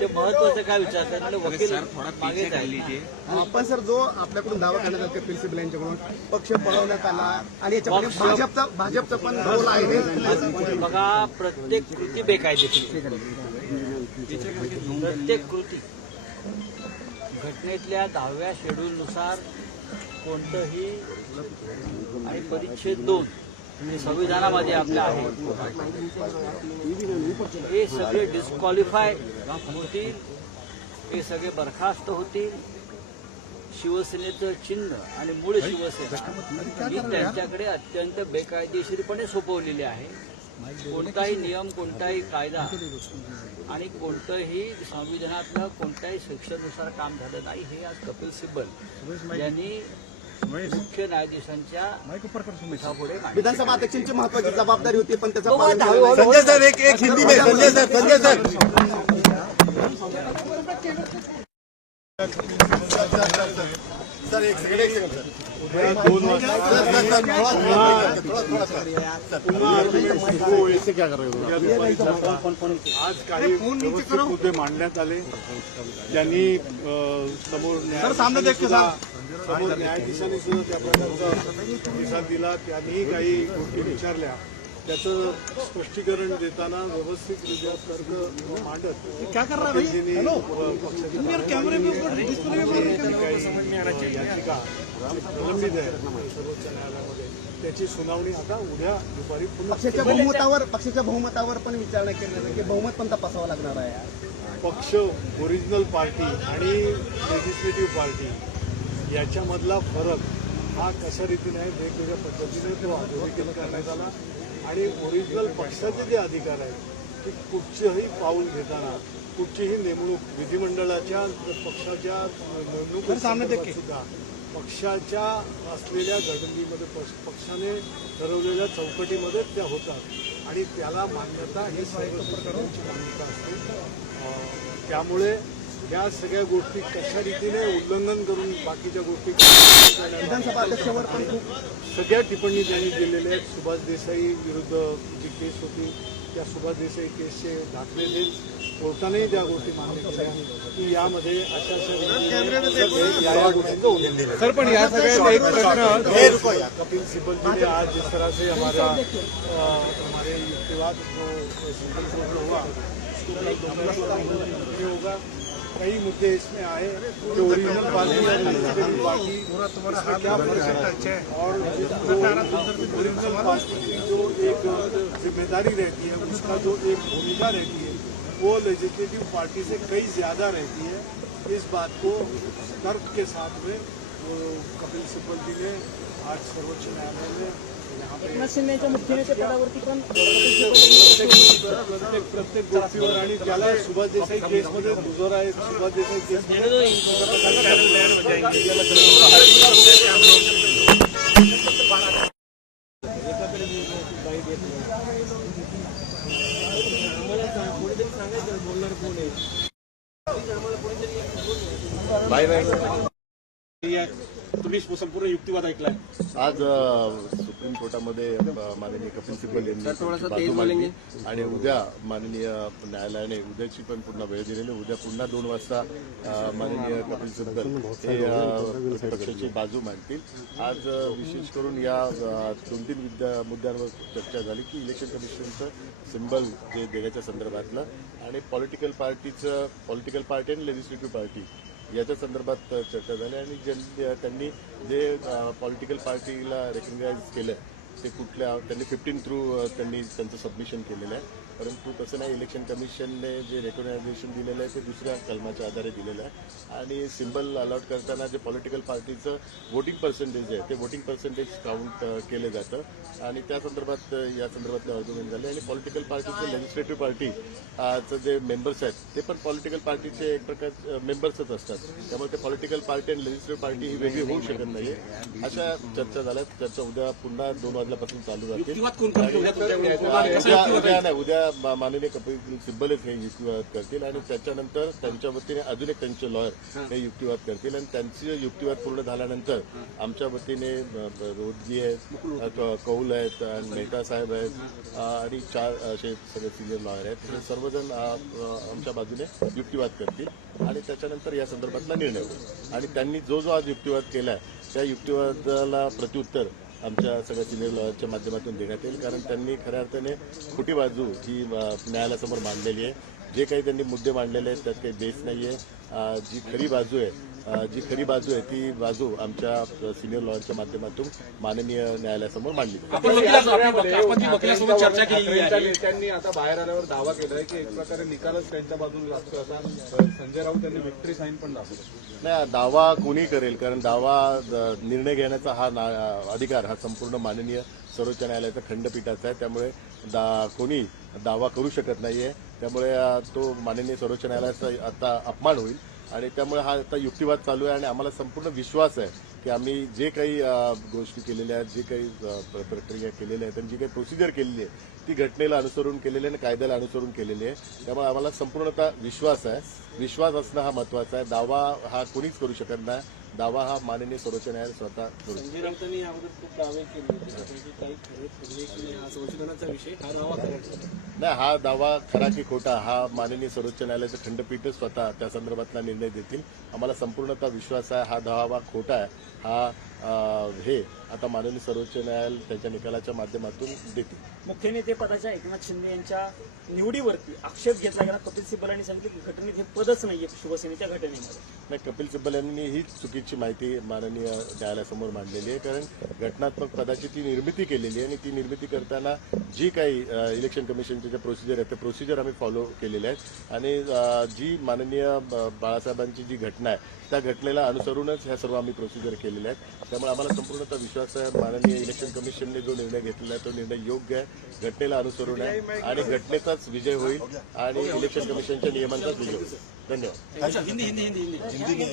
ते महत्वाचं काय विचारतात वकील मागे जाईल. पण सर जो आपल्याकडून दावा करण्यात आला कपिल सिब्बल यांच्याकडून पक्ष पळवण्यात आला आणि याच्यामध्ये भाजपचा पण रोल आहे. बघा, प्रत्येक कृती बेकायदेशीर, प्रत्येक कृती घटनेतल्या 10व्या शेड्यूलनुसार कोणतंही आणि परिच्छेद 2 संविधानामध्ये आपल्या आहे, हे सगळे डिस्क्वालिफाय होतील, हे सगळे बरखास्त होतील. शिवसेनेचं चिन्ह आणि मूळ शिवसेना ही त्यांच्याकडे अत्यंत बेकायदेशीरपणे सोपवलेली आहे. कोणताही नियम, कोणताही कायदा आणि कोणतंही संविधानातलं कोणत्याही सेक्शननुसार काम झालं नाही, हे आज कपिल सिब्बल यांनी मुख्य न्यायाधीशांच्या पुढे विधानसभा अध्यक्षांची महत्वाची जबाबदारी होती, पण त्याचा संजय सर एक हिंदी में संजय सर सर एक सेकंड सर. आज काही मुद्दे मांडण्यात आले, त्यांनी समोर न्यायाधीशांनी सुद्धा त्या प्रकारचा प्रतिसाद दिला. त्यांनी काही गोष्टी विचारल्या, त्याचं स्पष्टीकरण देताना व्यवस्थितरित्या तर्क मांडत याचिका प्रलंबित आहे सर्वोच्च न्यायालयामध्ये, त्याची सुनावणी आता उद्या दुपारी पक्षाच्या बहुमतावर पण विचारणा केली की बहुमत पण तपासावं लागणार आहे. पक्ष, ओरिजिनल पार्टी आणि लेजिस्लेटिव्ह पार्टी याच्यामधला फरक हा कशा रीतीने आहे, वेगवेगळ्या पद्धतीने तो अधोरेखित करण्यात आला. आणि ओरिजिनल पक्षाचे जे अधिकार आहेत की कुठचंही पाऊल घेताना, कुठचीही नेमणूक विधिमंडळाच्या पक्षाच्या निवडणुकीत सुद्धा पक्षाच्या असलेल्या घटनेमध्ये पक्षाने ठरवलेल्या चौकटीमध्ये त्या होतात आणि त्याला मान्यता ही सर्व प्रकारची भूमिका असते. त्यामुळे या सगळ्या गोष्टी कशा रीतीने उल्लंघन करून बाकीच्या गोष्टी विधानसभा अध्यक्षावर पण खूप सगळ्या टिप्पणी त्यांनी दिलेल्या आहेत. सुभाष देसाई विरुद्ध जी केस होती त्या सुभाष देसाई केसचे दाखले देईल. कोर्टानेही त्या गोष्टी मान्य केल्या की यामध्ये अशा या गोष्टींचं उल्लंघन. सर पण या सगळ्यात एक प्रश्न, कपिल सिब्बल जी ने आज जिस तरह से हमारे युक्तिवाद को सुप्रीम कोर्ट में हुआ उसको होगा. कई मुद्दे इसमें आए कि ओरिजिनल पार्टी इसमें क्या फर्क है और ओरिजिनल पार्टी की जो एक जिम्मेदारी रहती है, उसका जो एक भूमिका रहती है वो लेजिस्लेटिव पार्टी से कई ज़्यादा रहती है. इस बात को तर्क के साथ में कपिल सिब्बल जी ने आज सर्वोच्च न्यायालय में प्रत्येक गोष्टीवर आणि त्याला सुभाष देसाई केसमध्ये दुजोरा आहे. सुभाष देसाई केसमध्ये तुम्ही संपूर्ण युक्तिवाद ऐकलाय. आज सुप्रीम कोर्टामध्ये माननीय कपिल सिब्बल यांनी बाजू मांडली आणि उद्या माननीय न्यायालयाने उद्याची पण पुन्हा वेळ दिलेली. उद्या पुन्हा 2 वाजता माननीय कपिल सिब्बल हे पक्षाची बाजू मांडतील. आज विशेष करून या 2-3 मुद्द्यांवर चर्चा झाली की इलेक्शन कमिशनचं सिम्बल जे देण्याच्या संदर्भातलं आणि पॉलिटिकल पार्टी आणि लेजिस्लेटिव्ह पार्टी याच्या संदर्भात चर्चा झाली. आणि त्यांनी जे पॉलिटिकल पार्टीला रेकग्नाइज केलं ते त्यांनी 15 थ्रू त्यांनी त्यांचं सबमिशन केलेलं आहे. परंतु तसं नाही, इलेक्शन कमिशनने जे रेकग्नायझेशन दिलेलं आहे ते दुसऱ्या कलमाच्या आधारे दिलेलं आहे. आणि सिम्बल अलॉट करताना जे पॉलिटिकल पार्टीचं वोटिंग पर्सेंटेज आहे ते वोटिंग पर्सेंटेज काउंट केलं जातं आणि त्या संदर्भात या संदर्भातले आर्ग्युमेंट झाले. आणि पॉलिटिकल पार्टीचे लेजिस्लेटिव्ह पार्टीचं जे मेंबर्स आहेत ते पण पॉलिटिकल पार्टीचे एक प्रकार मेंबर्सच असतात. त्यामुळे ते पॉलिटिकल पार्टी आणि लेजिस्लेटिव्ह पार्टी ही वेगळी होऊ शकत नाही. अशा चर्चा झाल्या. चर्चा उद्या पुन्हा 2 वाजल्यापासून चालू राहतील. उद्या माननीय कपिल सिब्बलच हे युक्तिवाद करतील आणि त्याच्यानंतर त्यांच्या वतीने अजून एक त्यांचे लॉयर हे युक्तिवाद करतील आणि त्यांचे युक्तिवाद पूर्ण झाल्यानंतर आमच्या वतीने रोडजी आहेत, कौल आहेत आणि मेहता साहेब आहेत आणि 4 असे सगळे सिनियर लॉयर आहेत, हे सर्वजण आमच्या बाजूने युक्तिवाद करतील आणि त्याच्यानंतर या संदर्भातला निर्णय होईल. आणि त्यांनी जो आज युक्तिवाद केलाय त्या युक्तिवादाला प्रत्युत्तर आमच्या सगळ्या सिनियर लॉयरच्या माध्यमातून देण्यात येईल. कारण त्यांनी खऱ्या अर्थाने खोटी बाजू ही न्यायालयासमोर मांडलेली आहे. जे काही त्यांनी मुद्दे मांडलेले आहेत त्यात काही बेस नाहीये. जी खरी बाजू आहे ती बाजू आमच्या सिनियर लॉयरच्या माध्यमातून माननीय न्यायालयासमोर मांडली जाईल. आपण वकिलासोबत चर्चा केली आहे. नेत्यांनी आता बाहेर आल्यावर दावा केलाय की एक प्रकारे निकालच त्यांच्या बाजूने लागतो. आता संजय राऊत यांनी विक्ट्री साईन पण दाखवलं. नाही, दावा कोणी करेल, कारण दावा निर्णय घेण्याचा हा अधिकार हा संपूर्ण माननीय सर्वोच्च न्यायालयाच्या खंडपीठाचा आहे. त्यामुळे कोणी दावा करू शकत नाहीये. त्यामुळे तो माननीय सर्वोच्च न्यायालयाचा आता अपमान होईल आणि त्यामुळे हा आता युक्तिवाद चालू आहे आणि आम्हाला संपूर्ण विश्वास आहे की आम्ही जे काही गोष्टी केलेल्या आहेत, जे काही प्रक्रिया केलेल्या आहेत आणि जी काही प्रोसिजर केलेली आहे ती घटनेला अनुसरून केलेली आहे आणि कायद्याला अनुसरून केलेली आहे. त्यामुळे आम्हाला संपूर्णतः विश्वास आहे. विश्वास असणं हा महत्वाचा आहे. दावा हा कोणीच करू शकत नाही. दावा हा माननीय सर्वोच्च न्यायालय स्वतः करू शकतो. संजय राऊतांनी यावर खूप दावे केले होते. काही खरे ठरले की नाही हा संशोधनाचा विषय, हा दावा करायचा नाही, हा दावा खरा की खोटा हा माननीय सर्वोच्च न्यायालयाचं खंडपीठ स्वतः त्या संदर्भातला निर्णय देतील. आम्हाला संपूर्णतः विश्वास आहे. हा दावा खोटा आहे हा हे आता माननीय सर्वोच्च न्यायालय त्याच्या निकालाच्या माध्यमातून देतील. मुख्य नेते पदाच्या एकनाथ शिंदे यांच्या निवडीवरती आक्षेप घेतला गेला. कपिल सिब्बल यांनी सांगितलं की घटनेत हे पदच नाहीये शिवसेनेच्या घटनेमध्ये. नाही, कपिल सिब्बल यांनी ही चुकीची माहिती माननीय न्यायालयासमोर मांडलेली आहे. कारण घटनात्मक पदाची ती निर्मिती केलेली आहे आणि ती निर्मिती करताना जी काही इलेक्शन कमिशनचे जे प्रोसिजर आहेत ते प्रोसिजर आम्ही फॉलो केलेले आहेत आणि जी माननीय बाळासाहेबांची जी घटना आहे त्या घटनेला अनुसरूनच ह्या सर्व आम्ही प्रोसिजर केलेले आहेत. त्यामुळे आम्हाला संपूर्णतः विश्वास आहे माननीय इलेक्शन कमिशनने जो निर्णय घेतलेला आहे तो निर्णय योग्य आहे, घटनेला अनुसरून आहे आणि घटनेचाच विजय होईल आणि इलेक्शन कमिशनच्या नियमांचाच विजय होईल. धन्यवाद. हिंदी